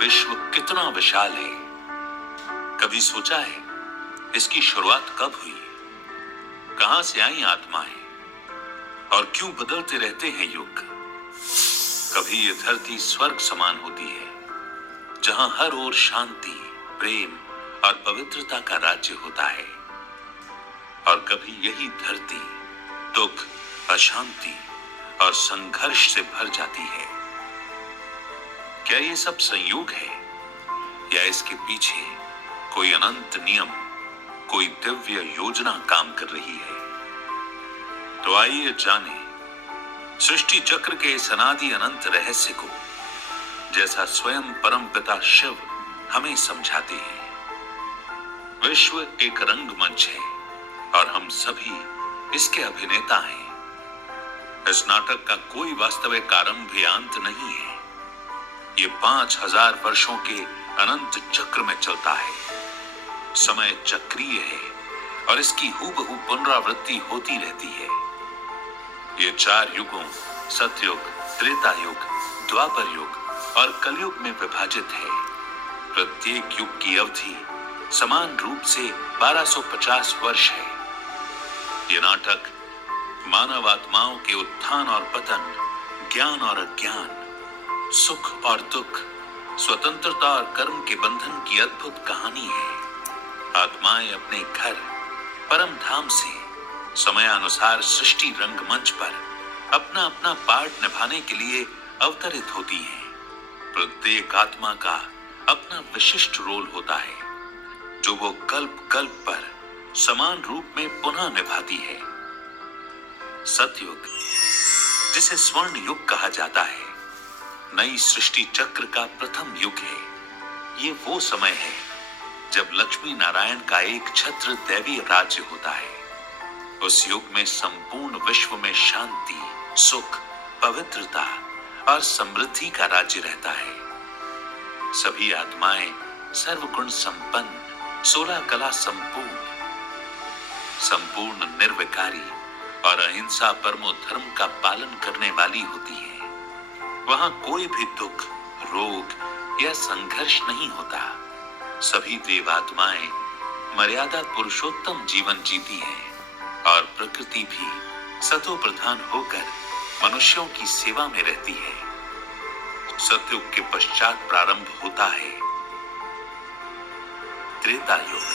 विश्व कितना विशाल है। कभी सोचा है इसकी शुरुआत कब हुई, कहां से आई आत्माएं और क्यों बदलते रहते हैं युग। कभी ये धरती स्वर्ग समान होती है, जहां हर ओर शांति, प्रेम और पवित्रता का राज्य होता है, और कभी यही धरती दुख, अशांति और संघर्ष से भर जाती है। क्या ये सब संयोग है या इसके पीछे कोई अनंत नियम, कोई दिव्य योजना काम कर रही है? तो आइए जाने सृष्टि चक्र के इस अनादि अनंत रहस्य को, जैसा स्वयं परमपिता शिव हमें समझाते हैं। विश्व एक रंगमंच है और हम सभी इसके अभिनेता हैं। इस नाटक का कोई वास्तविक आरंभ या अंत नहीं है। ये 5000 वर्षों के अनंत चक्र में चलता है। समय चक्रीय है और इसकी हूबहू पुनरावृत्ति होती रहती है। ये 4 युगों सतयुग, त्रेता युग, द्वापर युग और कलयुग में विभाजित है। प्रत्येक युग की अवधि समान रूप से 1250 वर्ष है। ये नाटक मानव आत्माओं के उत्थान और पतन, ज्ञान और अज्ञान, सुख और दुख, स्वतंत्रता और कर्म के बंधन की अद्भुत कहानी है। आत्माएं अपने घर परम धाम से समयानुसार सृष्टि रंगमंच पर अपना अपना पार्ट निभाने के लिए अवतरित होती हैं। प्रत्येक आत्मा का अपना विशिष्ट रोल होता है, जो वो कल्प कल्प पर समान रूप में पुनः निभाती है। सतयुग, जिसे स्वर्ण युग कहा जाता है, नई सृष्टि चक्र का प्रथम युग है। ये वो समय है जब लक्ष्मी नारायण का एक छत्र दैवीय राज्य होता है। उस युग में संपूर्ण विश्व में शांति, सुख, पवित्रता और समृद्धि का राज्य रहता है। सभी आत्माएं सर्वगुण संपन्न, 16 कला संपूर्ण निर्विकारी और अहिंसा परमो धर्म का पालन करने वाली होती है। वहां कोई भी दुख, रोग या संघर्ष नहीं होता। सभी देवात्माएं मर्यादा पुरुषोत्तम जीवन जीती हैं और प्रकृति भी सतो प्रधान होकर मनुष्यों की सेवा में रहती है। सतयुग के पश्चात प्रारंभ होता है त्रेता युग,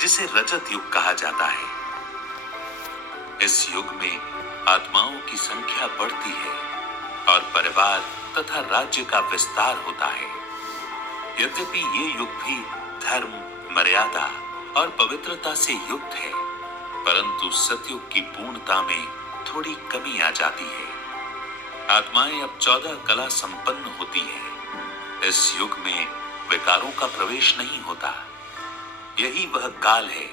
जिसे रजत युग कहा जाता है। इस युग में आत्माओं की संख्या बढ़ती है और परिवार तथा राज्य का विस्तार होता है। यद्यपि ये युग भी धर्म, मर्यादा और पवित्रता से युक्त है, परंतु सतयुग की पूर्णता में थोड़ी कमी आ जाती है। आत्माएं अब 14 कला संपन्न होती है। इस युग में विकारों का प्रवेश नहीं होता। यही वह काल है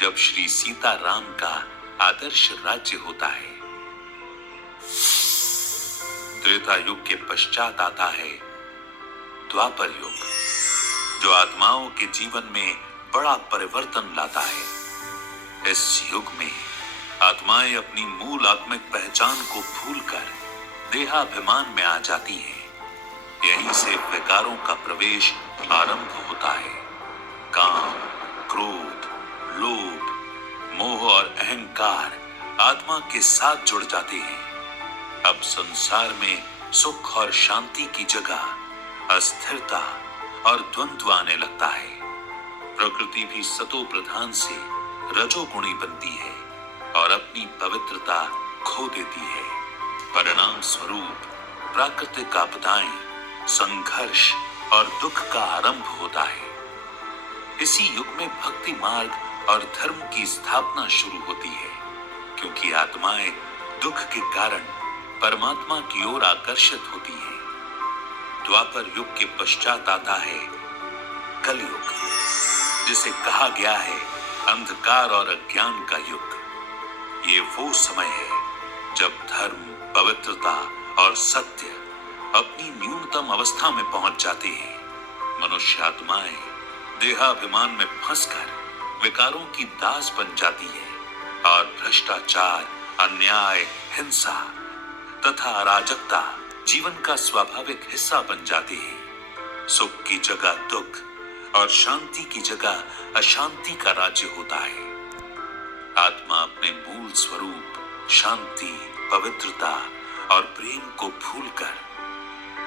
जब श्री सीता राम का आदर्श राज्य होता है। त्रेता युग के पश्चात आता है द्वापर युग, जो आत्माओं के जीवन में बड़ा परिवर्तन लाता है। इस युग में आत्माएं अपनी मूल आत्मिक पहचान को भूलकर देहाभिमान में आ जाती हैं। यहीं से विकारों का प्रवेश आरंभ होता है। काम, क्रोध, लोभ, मोह और अहंकार आत्मा के साथ जुड़ जाते हैं। अब संसार में सुख और शांति की जगह अस्थिरता और द्वंद्व आने लगता है। प्रकृति भी सतो प्रधान से रजोगुणी बनती है और अपनी पवित्रता खो देती है। परिणाम स्वरूप प्राकृतिक आपदाएं, संघर्ष और दुख का आरंभ होता है। इसी युग में भक्ति मार्ग और धर्म की स्थापना शुरू होती है, क्योंकि आत्माएं दुख के कारण परमात्मा की ओर आकर्षित होती है। द्वापर युग के पश्चात आता है कलयुग, जिसे कहा गया है अंधकार और अज्ञान का युग। ये वो समय है जब धर्म, पवित्रता और सत्य अपनी न्यूनतम अवस्था में पहुंच जाते हैं। मनुष्य आत्माएं देहाभिमान में फंसकर विकारों की दास बन जाती है और भ्रष्टाचार, अन्याय, हिंसा तथा अराजकता जीवन का स्वाभाविक हिस्सा बन जाते हैं। सुख की जगह दुख और शांति की जगह अशांति का राज्य होता है। आत्मा अपने मूल स्वरूप शांति, पवित्रता और प्रेम को भूलकर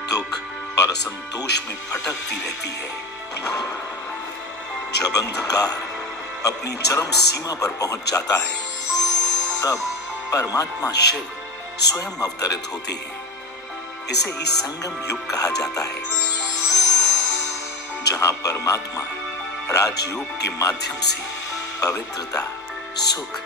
दुख और असंतोष में भटकती रहती है। जब अंधकार अपनी चरम सीमा पर पहुंच जाता है, तब परमात्मा शिव स्वयं अवतरित होते हैं। इसे ही संगम युग कहा जाता है, जहां परमात्मा राजयोग के माध्यम से पवित्रता, सुख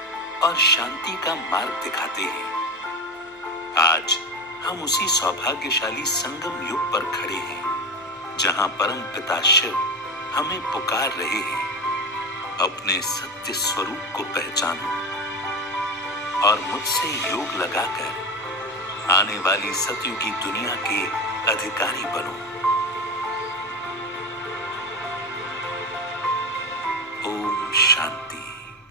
और शांति का मार्ग दिखाते हैं। आज हम उसी सौभाग्यशाली संगम युग पर खड़े हैं, जहां परम पिता शिव हमें पुकार रहे हैं, अपने सत्य स्वरूप को पहचानो और मुझसे योग लगाकर आने वाली सतयुगी दुनिया के अधिकारी बनो।